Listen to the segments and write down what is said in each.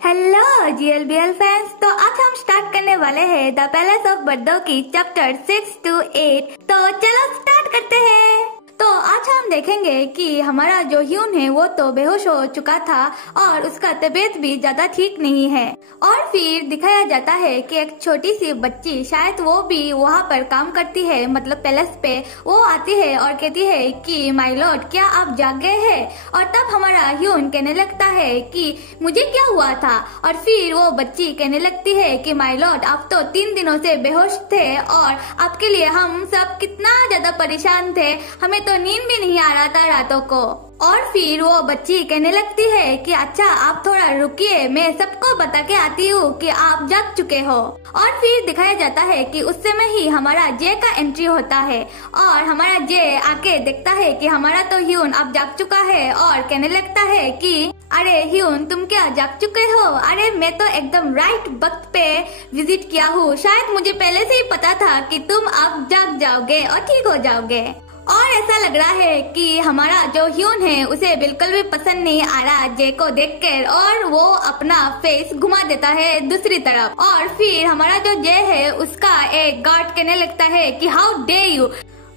Hello जीएलबीएल fans, तो आज हम स्टार्ट करने वाले हैं द पैलेस ऑफ बर्दो की चैप्टर 6 to 8। तो चलो स्टार्ट करते हैं। तो आज हम देखेंगे कि हमारा जो ह्यून है वो तो बेहोश हो चुका था और उसका तबीयत भी ज्यादा ठीक नहीं है। और फिर दिखाया जाता है कि एक छोटी सी बच्ची, शायद वो भी वहाँ पर काम करती है, मतलब पैलेस पे, वो आती है और कहती है कि माय लॉर्ड, क्या आप जाग गए हैं? और तब हमारा ह्यून कहने लगता है कि मुझे क्या हुआ था? और फिर वो बच्ची कहने लगती है कि माय लॉर्ड, आप तो 3 दिनों से बेहोश थे और आपके लिए हम सब कितना ज्यादा परेशान थे, हमें तो नींद भी नहीं आ रहा था रातों को। और फिर वो बच्ची कहने लगती है कि अच्छा आप थोड़ा रुकिए, मैं सबको बता के आती हूँ कि आप जाग चुके हो। और फिर दिखाया जाता है कि उस समय ही हमारा जे का एंट्री होता है और हमारा जे आके देखता है कि हमारा तो ह्यून अब जाग चुका है और कहने लगता है कि अरे ह्यून, तुम क्या जाग चुके हो? अरे मैं तो एकदम राइट वक्त पे विजिट किया हूँ, शायद मुझे पहले से ही पता था कि तुम अब जाग जाओगे और ठीक हो जाओगे। और ऐसा लग रहा है कि हमारा जो ह्यून है उसे बिल्कुल भी पसंद नहीं आ रहा जे को देखकर, और वो अपना फेस घुमा देता है दूसरी तरफ। और फिर हमारा जो जे है उसका एक गार्ड कहने लगता है कि हाउ डे यू।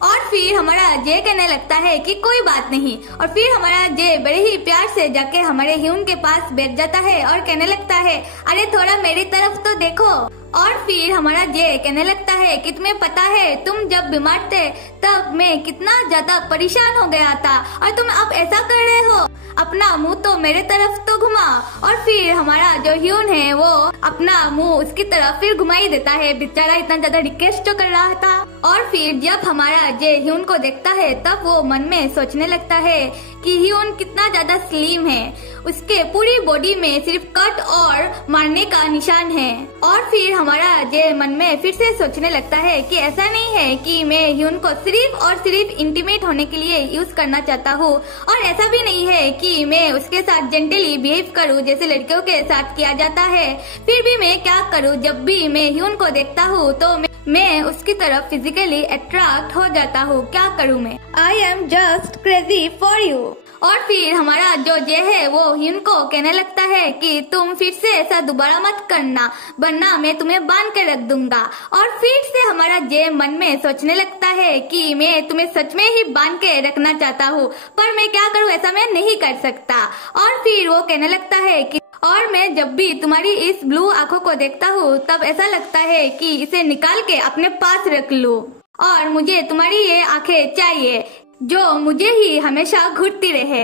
और फिर हमारा जे कहने लगता है कि कोई बात नहीं। और फिर हमारा जे बड़े ही प्यार से जाके हमारे ह्यून के पास बैठ जाता है और कहने लगता है अरे थोड़ा मेरी तरफ तो देखो। और फिर हमारा जे कहने लगता है कि तुम्हें पता है तुम जब बीमार थे तब मैं कितना ज्यादा परेशान हो गया था और तुम अब ऐसा कर रहे हो, अपना मुंह तो मेरे तरफ तो घुमा। और फिर हमारा जो ह्यून है वो अपना मुंह उसकी तरफ फिर घुमा ही देता है, बेचारा इतना ज्यादा रिक्वेस्ट जो कर रहा था। और फिर जब हमारा जे ह्यून को देखता है तब वो मन में सोचने लगता है कि ह्यून कितना ज्यादा स्लिम है, उसके पूरी बॉडी में सिर्फ कट और मारने का निशान है। और फिर हमारा जे मन में फिर से सोचने लगता है कि ऐसा नहीं है कि मैं ह्यून को सिर्फ और सिर्फ इंटीमेट होने के लिए यूज करना चाहता हूँ, और ऐसा भी नहीं है कि मैं उसके साथ जेंटली बिहेव करूँ जैसे लड़कियों के साथ किया जाता है। फिर भी मैं क्या करूँ, जब भी मैं ह्यून को देखता हूँ तो मैं उसकी तरफ फिजिकली अट्रैक्ट हो जाता हूँ, क्या करूँ मैं? I am just crazy for you. और फिर हमारा जो जे है वो ह्यून को कहने लगता है कि तुम फिर से ऐसा दोबारा मत करना, वरना मैं तुम्हें बांध के रख दूंगा। और फिर से हमारा जे मन में सोचने लगता है कि मैं तुम्हें सच में ही बांध के रखना चाहता हूँ, पर मैं क्या करूँ, ऐसा मैं नहीं कर सकता। और फिर वो कहने लगता है कि और मैं जब भी तुम्हारी इस ब्लू आंखों को देखता हूँ तब ऐसा लगता है कि इसे निकाल के अपने पास रख लूं, और मुझे तुम्हारी ये आंखें चाहिए जो मुझे ही हमेशा घूरती रहे।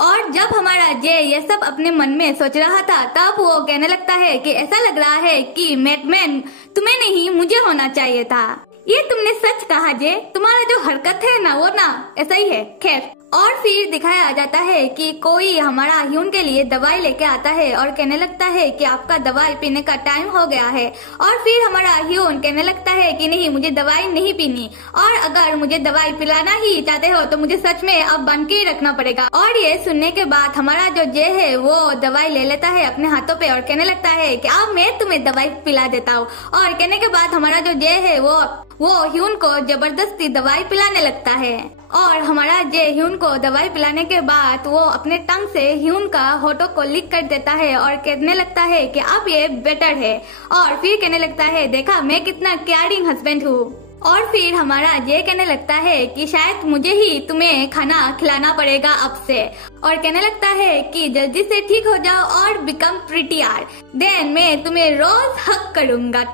और जब हमारा जे ये सब अपने मन में सोच रहा था तब वो कहने लगता है कि ऐसा लग रहा है कि मैडमैन तुम्हें नहीं मुझे होना चाहिए था। ये तुमने सच कहा जे, तुम्हारा जो हरकत है ना वो ना ऐसा ही है। खैर, और फिर दिखाया जाता है कि कोई हमारा ह्यून के लिए दवाई लेके आता है और कहने लगता है कि आपका दवाई पीने का टाइम हो गया है। और फिर हमारा ह्यून कहने लगता है कि नहीं, मुझे दवाई नहीं पीनी, और अगर मुझे दवाई पिलाना ही चाहते हो तो मुझे सच में अब बंद के ही रखना पड़ेगा। और ये सुनने के बाद हमारा जो जे है वो दवाई ले लेता है अपने हाथों पे और कहने लगता है कि अब मैं तुम्हें दवाई पिला देता हूँ। और कहने के बाद हमारा जो जे है वो ह्यून को जबरदस्ती दवाई पिलाने लगता है। और हमारा जे ह्यून को दवाई पिलाने के बाद वो अपने टंग से ह्यून का होठों को लिक कर देता है और कहने लगता है कि अब ये बेटर है। और फिर कहने लगता है देखा मैं कितना केयरिंग हस्बैंड हूँ। और फिर हमारा जे कहने लगता है कि शायद मुझे ही तुम्हें खाना खिलाना पड़ेगा अब से। और कहने लगता है कि जल्दी से ठीक हो जाओ और बिकम प्रिटियर, देन मैं तुम्हें रोज हक करूंगा।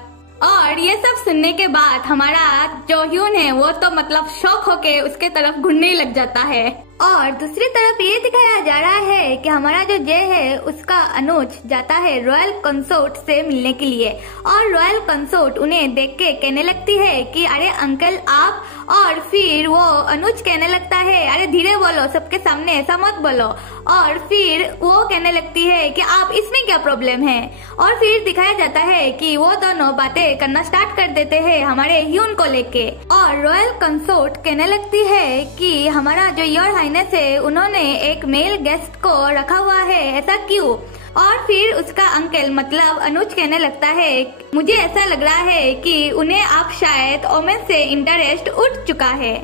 और ये सब सुनने के बाद हमारा जो ह्यून है वो तो मतलब शौक होके उसके तरफ घूरने लग जाता है। और दूसरी तरफ ये दिखाया जा रहा है कि हमारा जो जे है उसका अनुज जाता है रॉयल कंसोर्ट से मिलने के लिए। और रॉयल कंसोर्ट उन्हें देख के कहने लगती है कि अरे अंकल आप। और फिर वो अनुज कहने लगता है अरे धीरे बोलो, सबके सामने ऐसा मत बोलो। और फिर वो कहने लगती है कि आप, इसमें क्या प्रॉब्लम है? और फिर दिखाया जाता है कि वो दोनों बातें करना स्टार्ट कर देते हैं हमारे ह्यून को लेके। और रॉयल कंसोर्ट कहने लगती है कि हमारा जो योर हाइनेस है उन्होंने एक मेल गेस्ट को रखा हुआ है, ऐसा क्यों? और फिर उसका अंकल मतलब अनुज कहने लगता है मुझे ऐसा लग रहा है कि उन्हें आप शायद ओमेन से इंटरेस्ट उठ चुका है।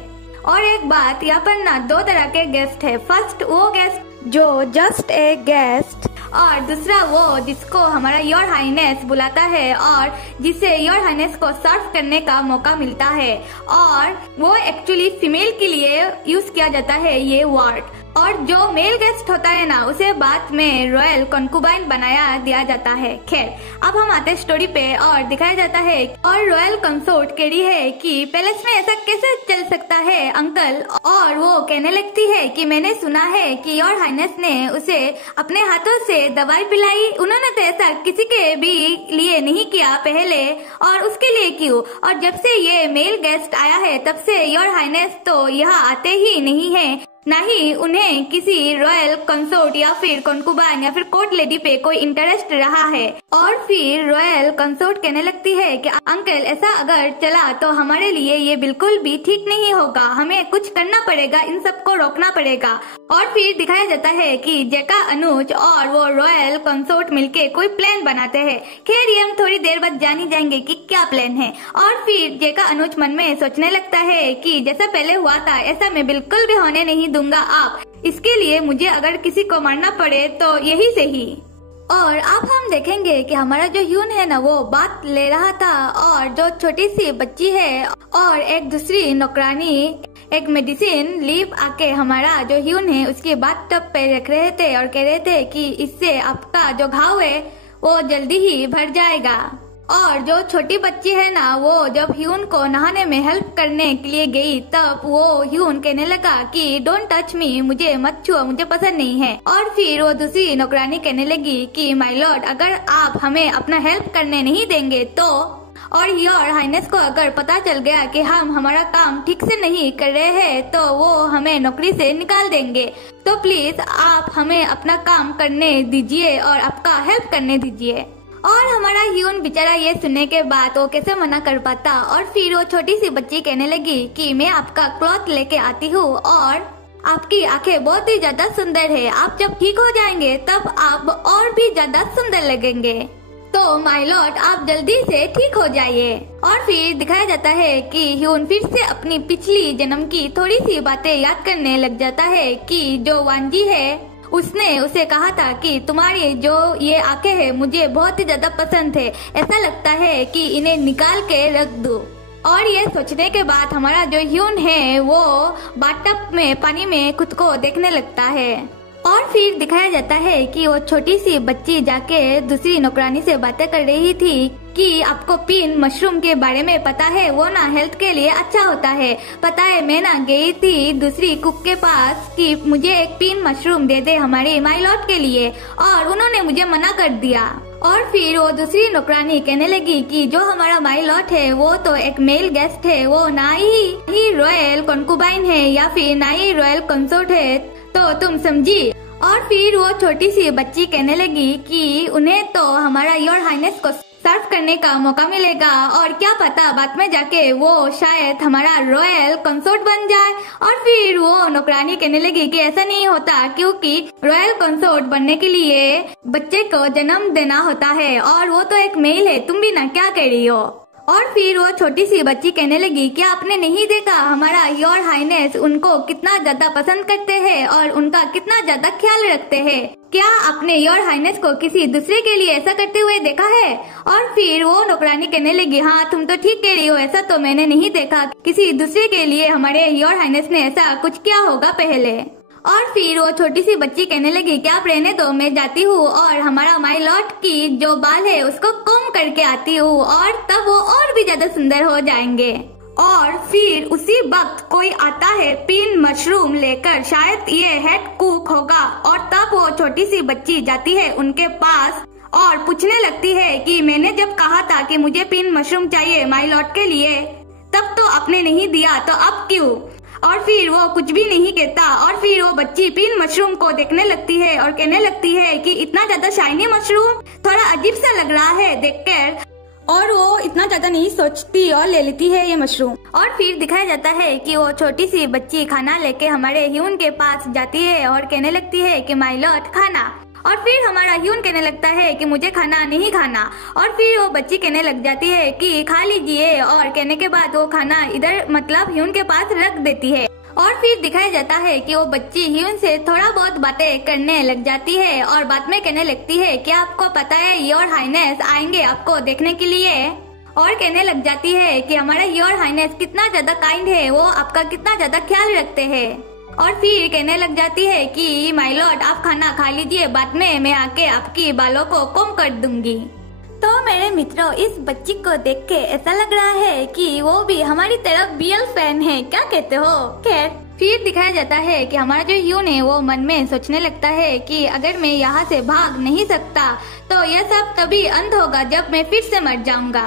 और एक बात, यहाँ पर ना 2 तरह के गेस्ट है। फर्स्ट वो गेस्ट जो जस्ट ए गेस्ट और दूसरा वो जिसको हमारा योर हाइनेस बुलाता है और जिसे योर हाइनेस को सर्व करने का मौका मिलता है, और वो एक्चुअली फीमेल के लिए यूज किया जाता है ये वर्ड। और जो मेल गेस्ट होता है ना, उसे बाद में रॉयल कंकुबाइन बनाया दिया जाता है। खैर, अब हम आते स्टोरी पे और दिखाया जाता है और रॉयल कंसोर्ट कह रही है कि पैलेस में ऐसा कैसे चल सकता है अंकल, और वो कहने लगती है कि मैंने सुना है कि योर हाइनेस ने उसे अपने हाथों से दवाई पिलाई। उन्होंने तो ऐसा किसी के भी लिए नहीं किया पहले, और उसके लिए क्यों? और जब से ये मेल गेस्ट आया है तब से योर हाइनेस तो यहाँ आते ही नहीं है, ना ही उन्हें किसी रॉयल कंसोर्ट या फिर कंकुबाइन या फिर कोर्ट लेडी पे कोई इंटरेस्ट रहा है। और फिर रॉयल कंसोर्ट कहने लगती है कि अंकल ऐसा अगर चला तो हमारे लिए ये बिल्कुल भी ठीक नहीं होगा, हमें कुछ करना पड़ेगा, इन सबको रोकना पड़ेगा। और फिर दिखाया जाता है कि जेका, अनुज और वो रॉयल कंसोर्ट मिलके कोई प्लान बनाते हैं। खैर, ये हम थोड़ी देर बाद जान ही जाएंगे कि क्या प्लान है। और फिर जेका अनुज मन में सोचने लगता है कि जैसा पहले हुआ था ऐसा मैं बिल्कुल भी होने नहीं दूंगा आप, इसके लिए मुझे अगर किसी को मारना पड़े तो यही सही। और अब हम देखेंगे कि हमारा जो ह्यून है ना, वो बात ले रहा था और जो छोटी सी बच्ची है और एक दूसरी नौकरानी एक मेडिसिन लीव आके हमारा जो ह्यून है उसकी बात टब पे रख रहे थे और कह रहे थे कि इससे आपका जो घाव है वो जल्दी ही भर जाएगा। और जो छोटी बच्ची है ना, वो जब ह्यून को नहाने में हेल्प करने के लिए गई तब वो ह्यून कहने लगा कि डोंट टच मी, मुझे मत छुओ, मुझे पसंद नहीं है। और फिर वो दूसरी नौकरानी कहने लगी कि माय लॉर्ड, अगर आप हमें अपना हेल्प करने नहीं देंगे तो, और योर हाइनेस को अगर पता चल गया कि हम हमारा काम ठीक से नहीं कर रहे हैं तो वो हमें नौकरी से निकाल देंगे। तो प्लीज आप हमें अपना काम करने दीजिए और आपका हेल्प करने दीजिए। और हमारा ह्यून बेचारा ये सुनने के बाद वो कैसे मना कर पाता। और फिर वो छोटी सी बच्ची कहने लगी कि मैं आपका क्लॉथ लेके आती हूँ और आपकी आंखें बहुत ही ज्यादा सुंदर है, आप जब ठीक हो जाएंगे तब आप और भी ज्यादा सुंदर लगेंगे, तो माय लॉर्ड आप जल्दी से ठीक हो जाइए। और फिर दिखाया जाता है कि ह्यून फिर से अपनी पिछली जन्म की थोड़ी सी बातें याद करने लग जाता है कि जो वांजी है उसने उसे कहा था कि तुम्हारी जो ये आंखें हैं मुझे बहुत ही ज्यादा पसंद है, ऐसा लगता है कि इन्हें निकाल के रख दूं। और ये सोचने के बाद हमारा जो ह्यून है वो बाथटब में पानी में खुद को देखने लगता है। और फिर दिखाया जाता है कि वो छोटी सी बच्ची जाके दूसरी नौकरानी से बातें कर रही थी कि आपको पीन मशरूम के बारे में पता है, वो ना हेल्थ के लिए अच्छा होता है। पता है मैं ना गई थी दूसरी कुक के पास कि मुझे एक पीन मशरूम दे दे हमारे माय लॉर्ड के लिए, और उन्होंने मुझे मना कर दिया। और फिर वो दूसरी नौकरानी कहने लगी कि जो हमारा माय लॉर्ड है वो तो एक मेल गेस्ट है, वो ना ही रॉयल कंकुबाइन है या फिर ना ही रॉयल कंसोर्ट है, तो तुम समझी। और फिर वो छोटी सी बच्ची कहने लगी कि उन्हें तो हमारा योर हाइनेस को सर्व करने का मौका मिलेगा और क्या पता बाद में जाके वो शायद हमारा रॉयल कंसोर्ट बन जाए। और फिर वो नौकरानी कहने लगी कि ऐसा नहीं होता, क्योंकि रॉयल कंसोर्ट बनने के लिए बच्चे को जन्म देना होता है और वो तो एक मेल है, तुम भी ना क्या कह रही हो। और फिर वो छोटी सी बच्ची कहने लगी क्या आपने नहीं देखा हमारा योर हाइनेस उनको कितना ज्यादा पसंद करते हैं और उनका कितना ज्यादा ख्याल रखते हैं, क्या आपने योर हाइनेस को किसी दूसरे के लिए ऐसा करते हुए देखा है? और फिर वो नौकरानी कहने लगी हाँ तुम तो ठीक कह रही हो, ऐसा तो मैंने नहीं देखा, किसी दूसरे के लिए हमारे योर हाइनेस ने ऐसा कुछ किया होगा पहले। और फिर वो छोटी सी बच्ची कहने लगी क्या आप रहने दो, मैं जाती हूँ और हमारा माय लॉर्ड की जो बाल है उसको कोम करके आती हूँ और तब वो और भी ज्यादा सुंदर हो जाएंगे। और फिर उसी वक्त कोई आता है पिन मशरूम लेकर, शायद ये हेड कुक होगा, और तब वो छोटी सी बच्ची जाती है उनके पास और पूछने लगती है कि मैंने जब कहा था कि मुझे पिन मशरूम चाहिए माय लॉर्ड के लिए तब तो आपने नहीं दिया, तो अब क्यों? और फिर वो कुछ भी नहीं कहता। और फिर वो बच्ची पिन मशरूम को देखने लगती है और कहने लगती है कि इतना ज्यादा शाइनी मशरूम, थोड़ा अजीब सा लग रहा है देखकर, और वो इतना ज्यादा नहीं सोचती और ले लेती है ये मशरूम। और फिर दिखाया जाता है कि वो छोटी सी बच्ची खाना लेके हमारे ह्यून के पास जाती है और कहने लगती है कि माय लॉर्ड खाना। और फिर हमारा ह्यून कहने लगता है कि मुझे खाना नहीं खाना। और फिर वो बच्ची कहने लग जाती है कि खा लीजिए, और कहने के बाद वो खाना इधर मतलब ह्यून के पास रख देती है। और फिर दिखाया जाता है कि वो बच्ची ह्यून से थोड़ा बहुत बातें करने लग जाती है और बाद में कहने लगती है कि आपको पता है योर हाइनेस आएंगे आपको देखने के लिए, और कहने लग जाती है कि हमारा योर हाइनेस कितना ज्यादा काइंड है, वो आपका कितना ज्यादा ख्याल रखते हैं। और फिर कहने लग जाती है कि माय लॉर्ड आप खाना खा लीजिए, बाद में मैं आके आपकी बालों को कोम कर दूंगी। तो मेरे मित्रों, इस बच्ची को देख के ऐसा लग रहा है कि वो भी हमारी तरफ BL फैन है, क्या कहते हो? खैर फिर दिखाया जाता है कि हमारा जो ह्यून है वो मन में सोचने लगता है कि अगर मैं यहाँ से भाग नहीं सकता तो यह सब तभी अंत होगा जब मैं फिर से मर जाऊंगा।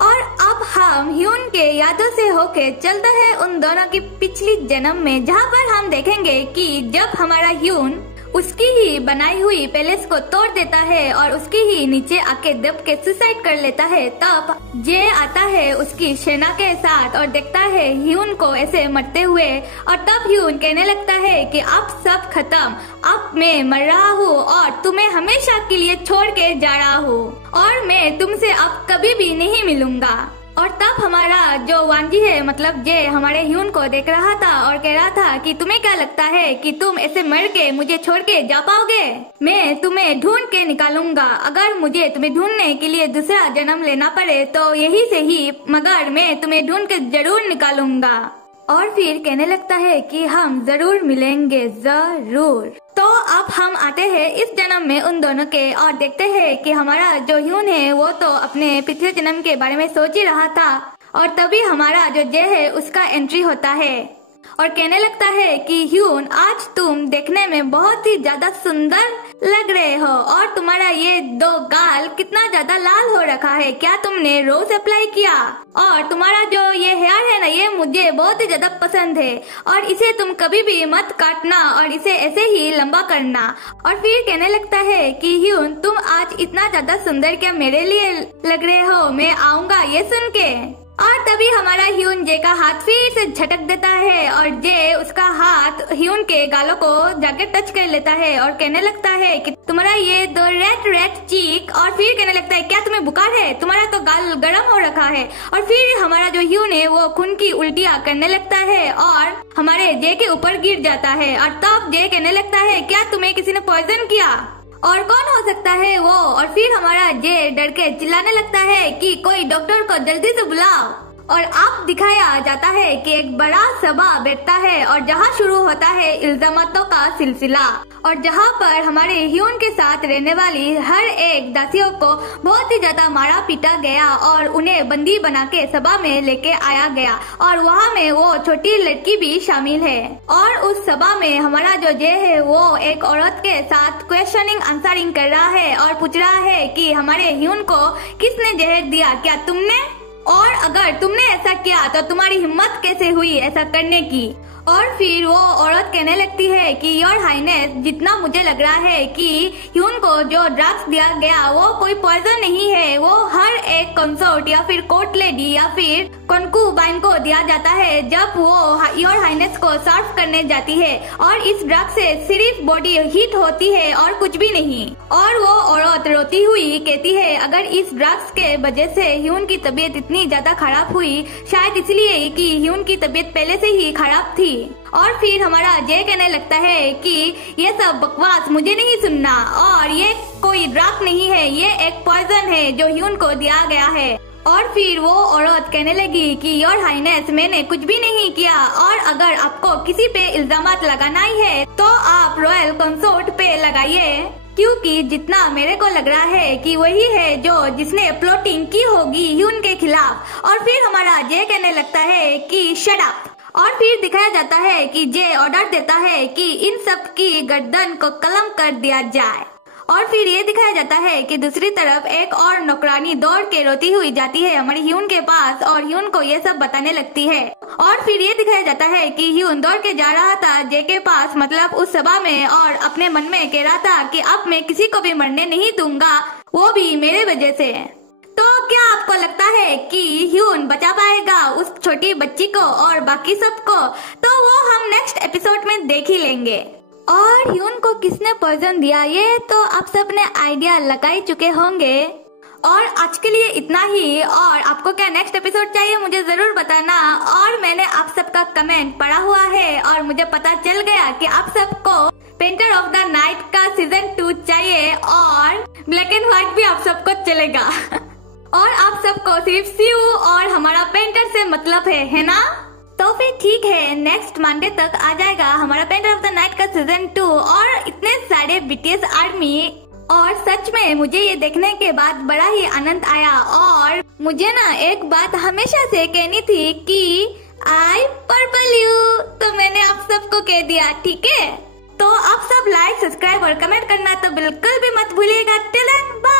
और अब हम ह्यून के यादों से होके चलते हैं उन दोनों की पिछली जन्म में, जहाँ पर हम देखेंगे कि जब हमारा ह्यून उसकी ही बनाई हुई पैलेस को तोड़ देता है और उसकी ही नीचे आके दब के सुसाइड कर लेता है, तब जे आता है उसकी सेना के साथ और देखता है ह्यून को ऐसे मरते हुए, और तब ह्यून कहने लगता है कि अब सब खत्म, अब मैं मर रहा हूँ और तुम्हें हमेशा के लिए छोड़ के जा रहा हूँ और मैं तुमसे अब कभी भी नहीं मिलूंगा। और तब हमारा जो वांजी है मतलब जे हमारे ह्यून को देख रहा था और कह रहा था कि तुम्हें क्या लगता है कि तुम ऐसे मर के मुझे छोड़ के जा पाओगे? मैं तुम्हें ढूंढ के निकालूंगा, अगर मुझे तुम्हें ढूंढने के लिए दूसरा जन्म लेना पड़े तो यही से ही, मगर मैं तुम्हें ढूंढ के जरूर निकालूंगा। और फिर कहने लगता है कि हम जरूर मिलेंगे, जरूर। तो अब हम आते हैं इस जन्म में उन दोनों के और देखते हैं कि हमारा जो ह्यून है वो तो अपने पिछले जन्म के बारे में सोच ही रहा था, और तभी हमारा जो जे है उसका एंट्री होता है और कहने लगता है कि ह्यून आज तुम देखने में बहुत ही ज्यादा सुंदर लग रहे हो और तुम्हारा ये दो गाल कितना ज्यादा लाल हो रखा है, क्या तुमने रोज अप्लाई किया? और तुम्हारा जो ये हेयर है ना, ये मुझे बहुत ही ज्यादा पसंद है और इसे तुम कभी भी मत काटना और इसे ऐसे ही लंबा करना। और फिर कहने लगता है कि ह्यून तुम आज इतना ज्यादा सुंदर क्या मेरे लिए लग रहे हो, मैं आऊंगा ये सुन के। और तभी हमारा ह्यून जे का हाथ फिर से झटक देता है और जे उसका हाथ ह्यून के गालों को जाके टच कर लेता है और कहने लगता है कि तुम्हारा ये दो रेड चीक, और फिर कहने लगता है क्या तुम्हें बुखार है, तुम्हारा तो गाल गर्म हो रखा है। और फिर हमारा जो ह्यून है वो खून की उल्टियाँ करने लगता है और हमारे जे के ऊपर गिर जाता है। और तब जे कहने लगता है क्या तुम्हें किसी ने पॉइजन किया, और कौन हो सकता है वो? और फिर हमारा जे डर के चिल्लाने लगता है कि कोई डॉक्टर को जल्दी से बुलाओ। और अब दिखाया जाता है कि एक बड़ा सभा बैठता है और जहाँ शुरू होता है इल्जामातों का सिलसिला, और जहाँ पर हमारे ह्यून के साथ रहने वाली हर एक दासियों को बहुत ही ज्यादा मारा पीटा गया और उन्हें बंदी बना के सभा में लेके आया गया, और वहाँ में वो छोटी लड़की भी शामिल है। और उस सभा में हमारा जो जे है वो एक औरत के साथ क्वेश्चनिंग आंसरिंग कर रहा है और पूछ रहा है कि हमारे ह्यून को किसने जहर दिया, क्या तुमने? और अगर तुमने ऐसा किया तो तुम्हारी हिम्मत कैसे हुई ऐसा करने की? और फिर वो औरत कहने लगती है कि योर हाइनेस, जितना मुझे लग रहा है कि ह्यून को जो ड्रग्स दिया गया वो कोई पॉइजन नहीं है, वो हर एक कंसोर्ट या फिर कोर्ट लेडी या फिर कंकूबाइन को दिया जाता है जब वो योर हाइनेस को सर्व करने जाती है, और इस ड्रग से सिर्फ बॉडी हीट होती है और कुछ भी नहीं। और वो औरत रोती हुई कहती है अगर इस ड्रग्स के वजह से ह्यून की तबीयत इतनी ज्यादा खराब हुई, शायद इसलिए कि ह्यून की तबीयत पहले से ही खराब थी। और फिर हमारा जे कहने लगता है कि ये सब बकवास मुझे नहीं सुनना, और ये कोई ड्रग नहीं है, ये एक पॉइजन है जो ह्यून को दिया गया है। और फिर वो औरत कहने लगी कि योर हाइनेस, मैंने कुछ भी नहीं किया, और अगर आपको किसी पे इल्जामात लगाना ही है तो आप रॉयल कंसोर्ट पे लगाइए, क्योंकि जितना मेरे को लग रहा है कि वही है जिसने प्लॉटिंग की होगी ह्यून के खिलाफ। और फिर हमारा जे कहने लगता है कि शट अप। और फिर दिखाया जाता है कि जे ऑर्डर देता है कि इन सब की गर्दन को कलम कर दिया जाए। और फिर ये दिखाया जाता है कि दूसरी तरफ एक और नौकरानी दौड़ के रोती हुई जाती है हमारे ह्यून के पास और ह्यून को ये सब बताने लगती है। और फिर ये दिखाया जाता है कि ह्यून दौड़ के जा रहा था जे के पास, मतलब उस सभा में, और अपने मन में कह रहा था कि अब मैं किसी को भी मरने नहीं दूंगा, वो भी मेरे वजह से। तो क्या आपको लगता है कि ह्यून बचा पाएगा उस छोटी बच्ची को और बाकी सबको? तो वो हम नेक्स्ट एपिसोड में देख ही लेंगे। और ह्यून को किसने पॉइजन दिया ये तो आप सब ने आइडिया लगा ही चुके होंगे। और आज के लिए इतना ही। और आपको क्या नेक्स्ट एपिसोड चाहिए मुझे जरूर बताना। और मैंने आप सबका कमेंट पढ़ा हुआ है और मुझे पता चल गया कि आप सबको पेंटर ऑफ द नाइट का सीजन 2 चाहिए और ब्लैक एंड व्हाइट भी आप सबको चलेगा। और आप सबको सिर्फ सीयू और हमारा पेंटर से मतलब है ना? तो फिर ठीक है, नेक्स्ट मंडे तक आ जाएगा हमारा पेंटर ऑफ द नाइट का सीजन 2 और इतने सारे बीटीएस आर्मी। और सच में मुझे ये देखने के बाद बड़ा ही आनंद आया। और मुझे ना एक बात हमेशा से कहनी थी कि आई पर्पल यू, तो मैंने आप सबको कह दिया, ठीक है? तो आप सब लाइक, सब्सक्राइब और कमेंट करना तो बिल्कुल भी मत भूलिएगा। Till then bye.